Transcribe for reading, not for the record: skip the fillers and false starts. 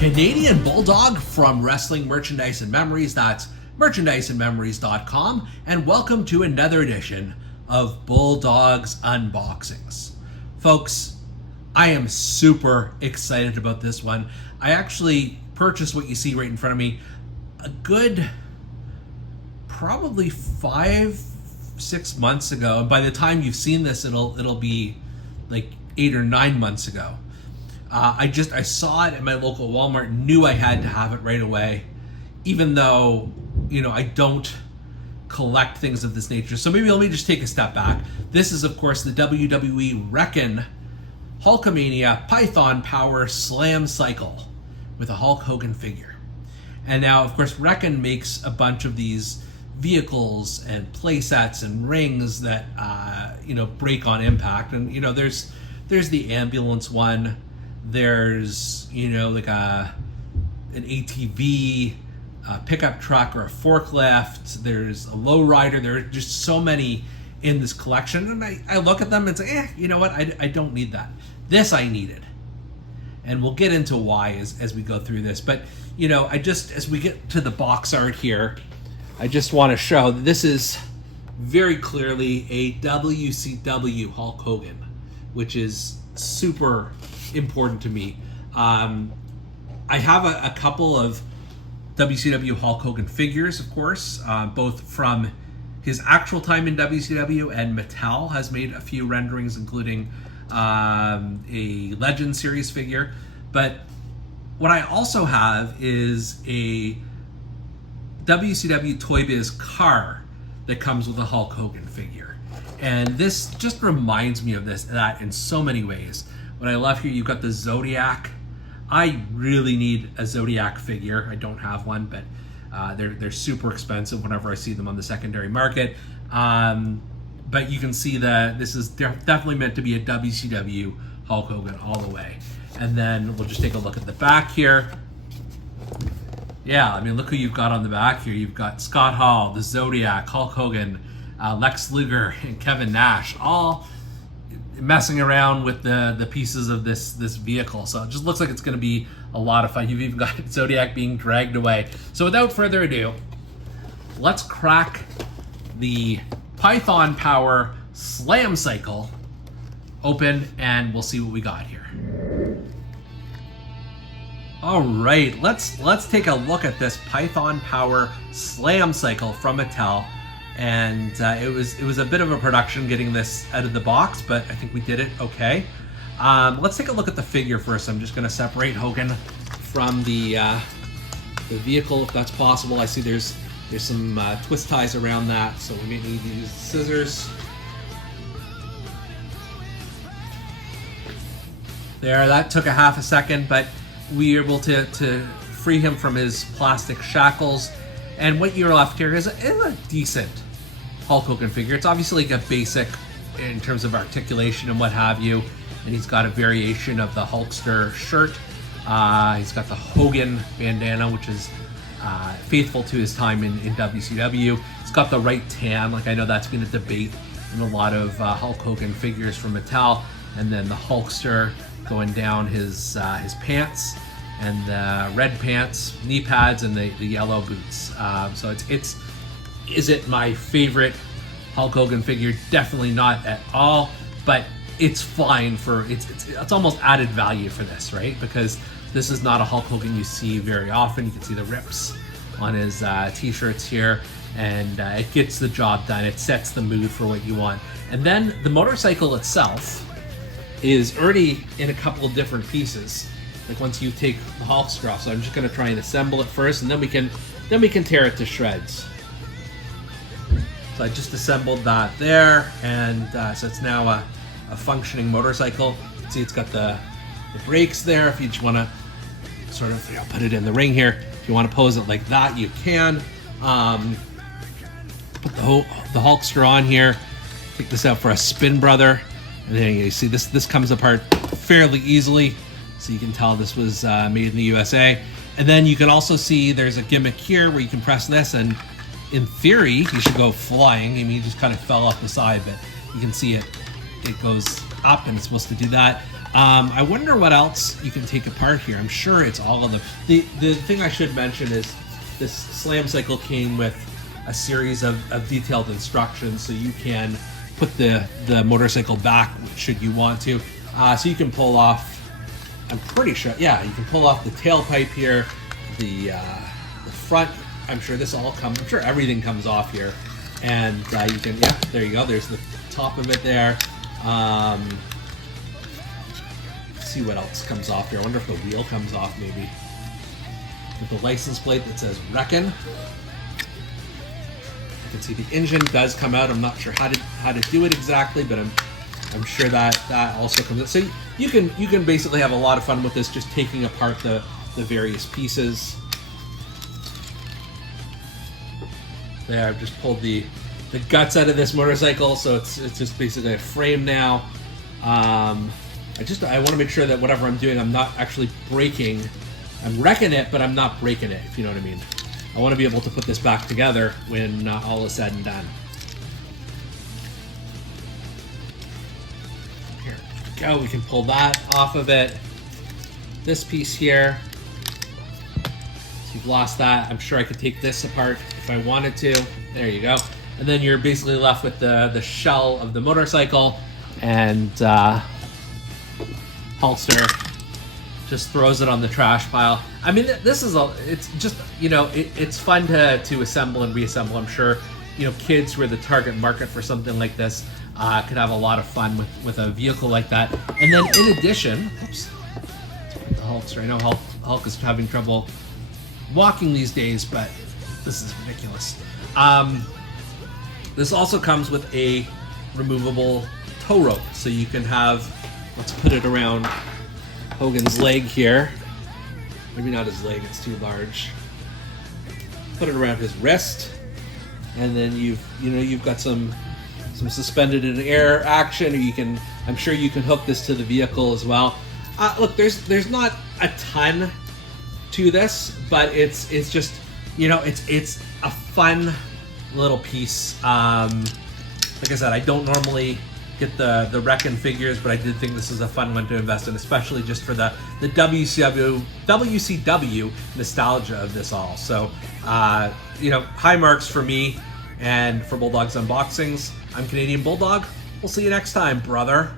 Canadian Bulldog from Wrestling Merchandise and Memories. That's merchandiseandmemories.com, and welcome to another edition of Bulldog's Unboxings. Folks, I am super excited about this one. I actually purchased what you see right in front of me a good probably 5-6 months ago. And by the time you've seen this, it'll be like 8 or 9 months ago. I saw it at my local Walmart, knew I had to have it right away, even though, I don't collect things of this nature. So maybe let me just take a step back. This is, of course, the WWE Wrekkin Hulkamania Python Power Slamcycle with a Hulk Hogan figure. And now, of course, Wrekkin makes a bunch of these vehicles and play sets and rings that, break on impact. And, there's the ambulance one. There's, like an ATV, a pickup truck, or a forklift. There's a lowrider. There are just so many in this collection. And I look at them and say, you know what? I don't need that. This I needed. And we'll get into why as we go through this. But, as we get to the box art here, I just want to show that this is very clearly a WCW Hulk Hogan, which is super important to me. I have a couple of WCW Hulk Hogan figures, of course, both from his actual time in WCW, and Mattel has made a few renderings, including a Legend Series figure. But what I also have is a WCW Toy Biz car that comes with a Hulk Hogan figure. And this just reminds me of that in so many ways. What I love here, you've got the Zodiac. I really need a Zodiac figure. I don't have one, but they're super expensive whenever I see them on the secondary market. But you can see that this is definitely meant to be a WCW Hulk Hogan all the way. And then we'll just take a look at the back here. Yeah, look who you've got on the back here. You've got Scott Hall, the Zodiac, Hulk Hogan, Lex Luger, and Kevin Nash, all messing around with the pieces of this vehicle. So it just looks like it's going to be a lot of fun. You've even got Zodiac being dragged away. So without further ado, let's crack the Python Power Slamcycle open and we'll see what we got here. All right, let's take a look at this Python Power Slamcycle from Mattel. And it was a bit of a production getting this out of the box, but I think we did it okay. Let's take a look at the figure first. I'm just going to separate Hogan from the vehicle if that's possible. I see there's some twist ties around that, so we may need to use scissors. There, that took a half a second, but we were able to free him from his plastic shackles. And what you're left here is a decent Hulk Hogan figure. It's obviously like a basic in terms of articulation and what have you. And he's got a variation of the Hulkster shirt. He's got the Hogan bandana, which is faithful to his time in WCW. He's got the right tan. Like, I know that's been a debate in a lot of Hulk Hogan figures from Mattel. And then the Hulkster going down his pants, and the red pants, knee pads, and the yellow boots. So is it my favorite Hulk Hogan figure? Definitely not at all, but it's fine for, it's almost added value for this, right? Because this is not a Hulk Hogan you see very often. You can see the rips on his t-shirts here, and it gets the job done. It sets the mood for what you want. And then the motorcycle itself is already in a couple of different pieces. Like once you take the Hulkster off, so I'm just going to try and assemble it first, and then we can tear it to shreds. So I just assembled that there, and so it's now a functioning motorcycle. See, it's got the brakes there. If you just want to sort of put it in the ring here, if you want to pose it like that, you can. Put the Hulkster on here. Take this out for a spin, brother, and then you see this comes apart fairly easily. So you can tell this was made in the USA. And then you can also see there's a gimmick here where you can press this, and in theory, you should go flying. He just kind of fell off the side, but you can see it goes up, and it's supposed to do that. I wonder what else you can take apart here. I'm sure it's all of them. The thing I should mention is this slam cycle came with a series of detailed instructions, so you can put the motorcycle back should you want to. So you can pull off, I'm pretty sure, yeah, you can pull off the tailpipe here, the front. I'm sure this all comes, I'm sure everything comes off here. And you can, yeah, there you go. There's the top of it there. Let's see what else comes off here. I wonder if the wheel comes off maybe. With the license plate that says Wrekkin. You can see the engine does come out. I'm not sure how to do it exactly, but I'm sure that also comes out. So you can basically have a lot of fun with this, just taking apart the various pieces. There, I've just pulled the guts out of this motorcycle, so it's just basically a frame now. I want to make sure that whatever I'm doing, I'm not actually breaking. I'm wrecking it, but I'm not breaking it, if you know what I mean. I want to be able to put this back together when all is said and done. Here we go. We can pull that off of it. This piece here. So you've lost that. I'm sure I could take this apart if I wanted to. There you go. And then you're basically left with the shell of the motorcycle, and Hulkster just throws it on the trash pile. I mean, this is it's just, it's fun to assemble and reassemble. I'm sure, kids who are the target market for something like this could have a lot of fun with a vehicle like that. And then in addition, oops, let's put the Hulkster. I know Hulk is having trouble walking these days, but this is ridiculous. This also comes with a removable tow rope, so you can have, let's put it around Hogan's leg here. Maybe not his leg, it's too large. Put it around his wrist, and then you've got some suspended in air action, or I'm sure you can hook this to the vehicle as well. Look, there's not a ton to this, but it's just, it's a fun little piece. Like I said, I don't normally get the Wrekkin figures, but I did think this is a fun one to invest in, especially just for the WCW nostalgia of this all. So, high marks for me and for Bulldog's Unboxings. I'm Canadian Bulldog. We'll see you next time, brother.